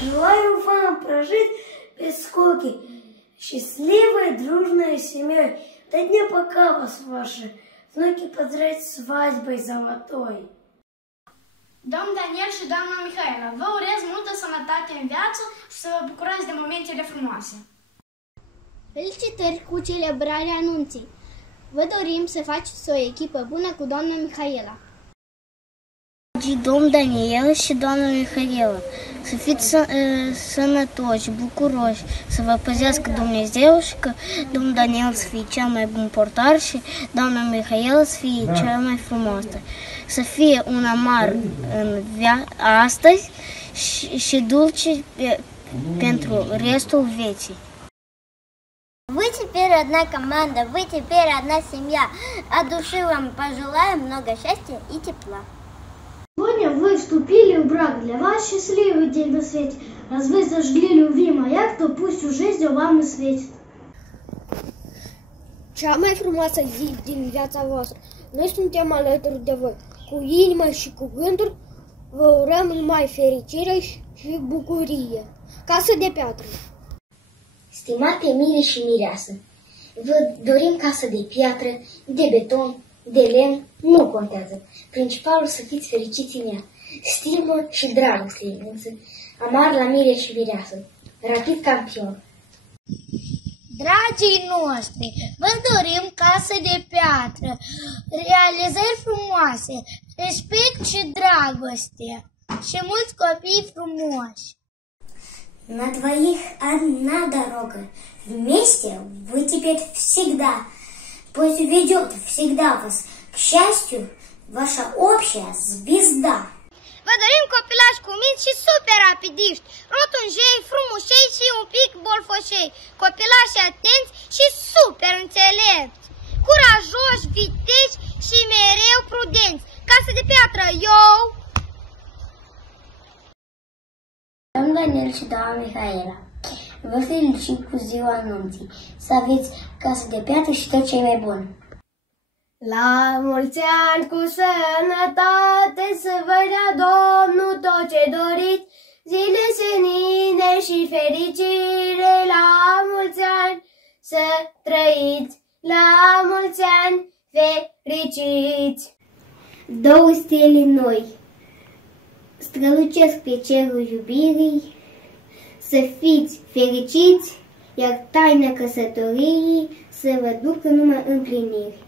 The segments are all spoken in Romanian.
Желаю вам прожить без скуки, счастливой, дружной семьей. До дня пока вас ваши внуки поздравят свадьбой золотой. Domn Daniel și doamna Mihaela, vă urez multă sănătate în viață și să vă bucurați de momentele frumoase. Felicitări cu celebrarea anunții! Vă dorim să faceți o echipă bună cu doamna Mihaela. Domn Daniel și doamna Mihaela, să fiți sănătoși, bucuroși, să vă păzească Dumnezeu și că domnul Daniel să fie cel mai bun portar și doamna Mihaela să fie cea mai frumoasă. Să fie un amar în astăzi și dulce pentru restul vieții. Вы теперь одна команда, вы теперь одна семья. От души вам пожелаем много счастья и тепла. Сегодня вы вступили в брак. Для вас счастливый день на свете. Раз вы зажгли любви маяк, то пусть у жизни вам и светит. Cea mai frumoasă zi din viața voastră. Noi suntem alături de voi. Cu inimă și cu gânduri vă urăm numai fericire și bucurie. Casă de piatră. Stimate mire și mireasă, vă dorim casă de piatră, de beton, de lemn, nu contează. Principalul să fiți fericiți în ea. Stimă și dragoste însă. Amar la mire și mireasă. Rapid campion. Dragii noștri, vă dorim casă de piatră, realizări frumoase, respect și dragoste și mulți copii frumoși. На двоих одна дорога. Вместе вы теперь всегда. Пусть ведет всегда вас к счастью ваша общая звезда. Vă dorim copilași cuminți și super rapidiști, rotunjei, frumușei și un pic bolfoșei, copilași atenți și super înțelepți, curajoși, viteși și mereu prudenți. Casă de piatră, yo! Domn Daniel și doamna Mihaela, vă felicit cu ziua anunții. Să aveți casă de piatră și tot ce e mai bun. La mulți ani cu sănătate, să vă dea Domnul tot ce doriți, zile senine și fericire, la mulți ani să trăiți, la mulți ani fericiți. Două stele noi strălucesc pe cerul iubirii, să fiți fericiți, iar taina căsătoriei să vă ducă numai împliniri.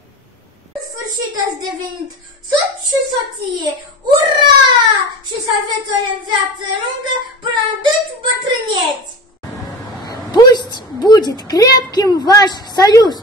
În sfârșit ați devenit soț și soție! Ura! Și să aveți o viață lungă până adânci bătrâneți! Пусть будет крепким ваш союз!